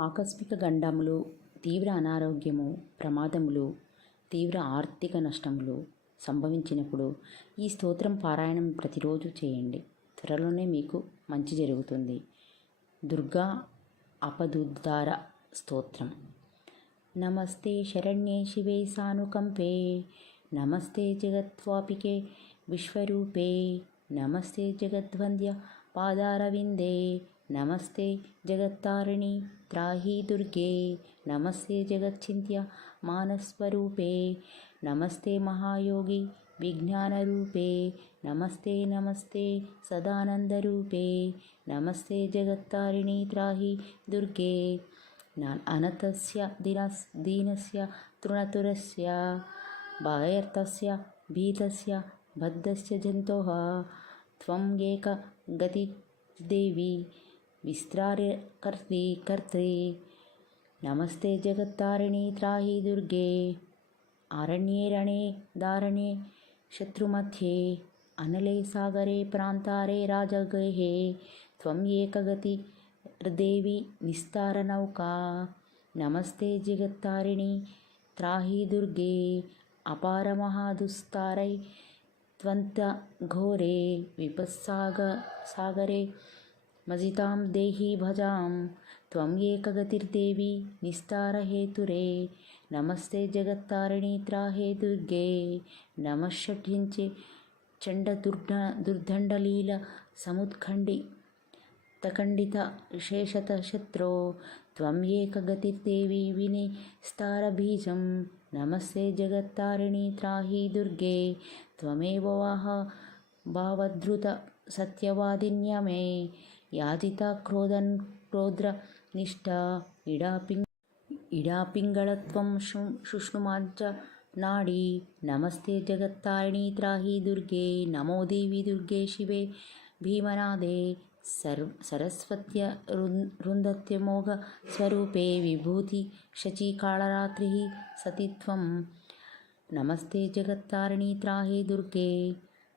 ఆకస్మిక గండములు తీవ్ర అనారోగ్యము ప్రమాదములు తీవ్ర ఆర్థిక నష్టములు సంభవించినప్పుడు ఈ స్తోత్రం పారాయణం ప్రతిరోజు చేయండి. త్వరలోనే మీకు మంచి జరుగుతుంది. దుర్గా అపదుద్ధార స్తోత్రం. నమస్తే శరణ్యే శివే సానుకంపే. నమస్తే జగత్వాపికే విశ్వరూపే. నమస్తే జగద్వంద్య పాదారవిందే. नमस्ते जगत्तारिणि त्राहि दुर्गे। नमस्ते जगच्चिन्त्य मानस्वरूपे नमस्ते महायोगी विज्ञानरूपे। नमस्ते नमस्ते सदानन्दरूपे। नमस्ते जगत्तारिणि त्राहि दुर्गे। न अनतस्य दिनस् दीनस्य तृणतुरस्य भीतस्य बद्धस्य जन्तोः त्वं येकगतिदेवि विस्तार्य कर्त्री कर्त्री नमस्ते जगत्तारिणी त्राहि दुर्गे आरण्ये रणे दारणे शत्रुमध्ये अनले सागरे प्रान्तारे राजगृहे त्वम् एकगति देवी निस्तारनौका नमस्ते जगत्तारिणी त्राहि दुर्गे अपारमहादुस्तारै त्वन्त घोरे विपस्साग सागरे मजितां देही भजां त्वं एकगतिर्देवी निस्तारहेतुरे। नमस्ते जगत्तारिणी त्राहे दुर्गे। नमश्चढ्यञ्चे चण्डदुर्ढ दुर्दण्डलीलसमुत्खण्डि तखण्डितशेषतशत्रो त्वं एकगतिर्देवी विनिस्तारबीजं नमस्ते जगत्तारिणी त्राहि दुर्गे। त्वमेव वाहभावधृतसत्यवादिन्य मे याजिता क्रोधन् क्रोद्रनिष्ठा इडापिङ्गडापिङ्गळत्वं शुष्णुमाञ्च नाडी। नमस्ते जगत्तारिणी त्राहि दुर्गे। नमो देवी दुर्गे शिवे। भीमनादे। सर् सरस्वत्य रुन्धत्यमोघस्वरूपे विभूति शचीकालरात्रिः सति त्वं नमस्ते जगत्तारिणी त्राहे दुर्गे।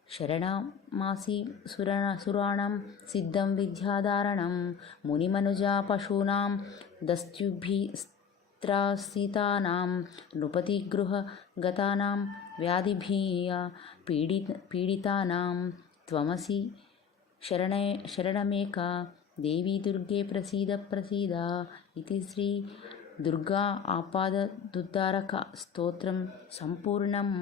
शरणमासी सुरण सुराणां सिद्धं विद्याधारणं मुनिमनुजा पशूनां दस्त्युभिस्त्रासितानां नृपतिगृहगतानां व्याधिभीया पीडि पीडितानां त्वमसि शरणे शरणमेका देवी दुर्गे प्रसीद प्रसीद इति श्री दुर्गा आपाददुद्धारकस्तोत्रं सम्पूर्णम्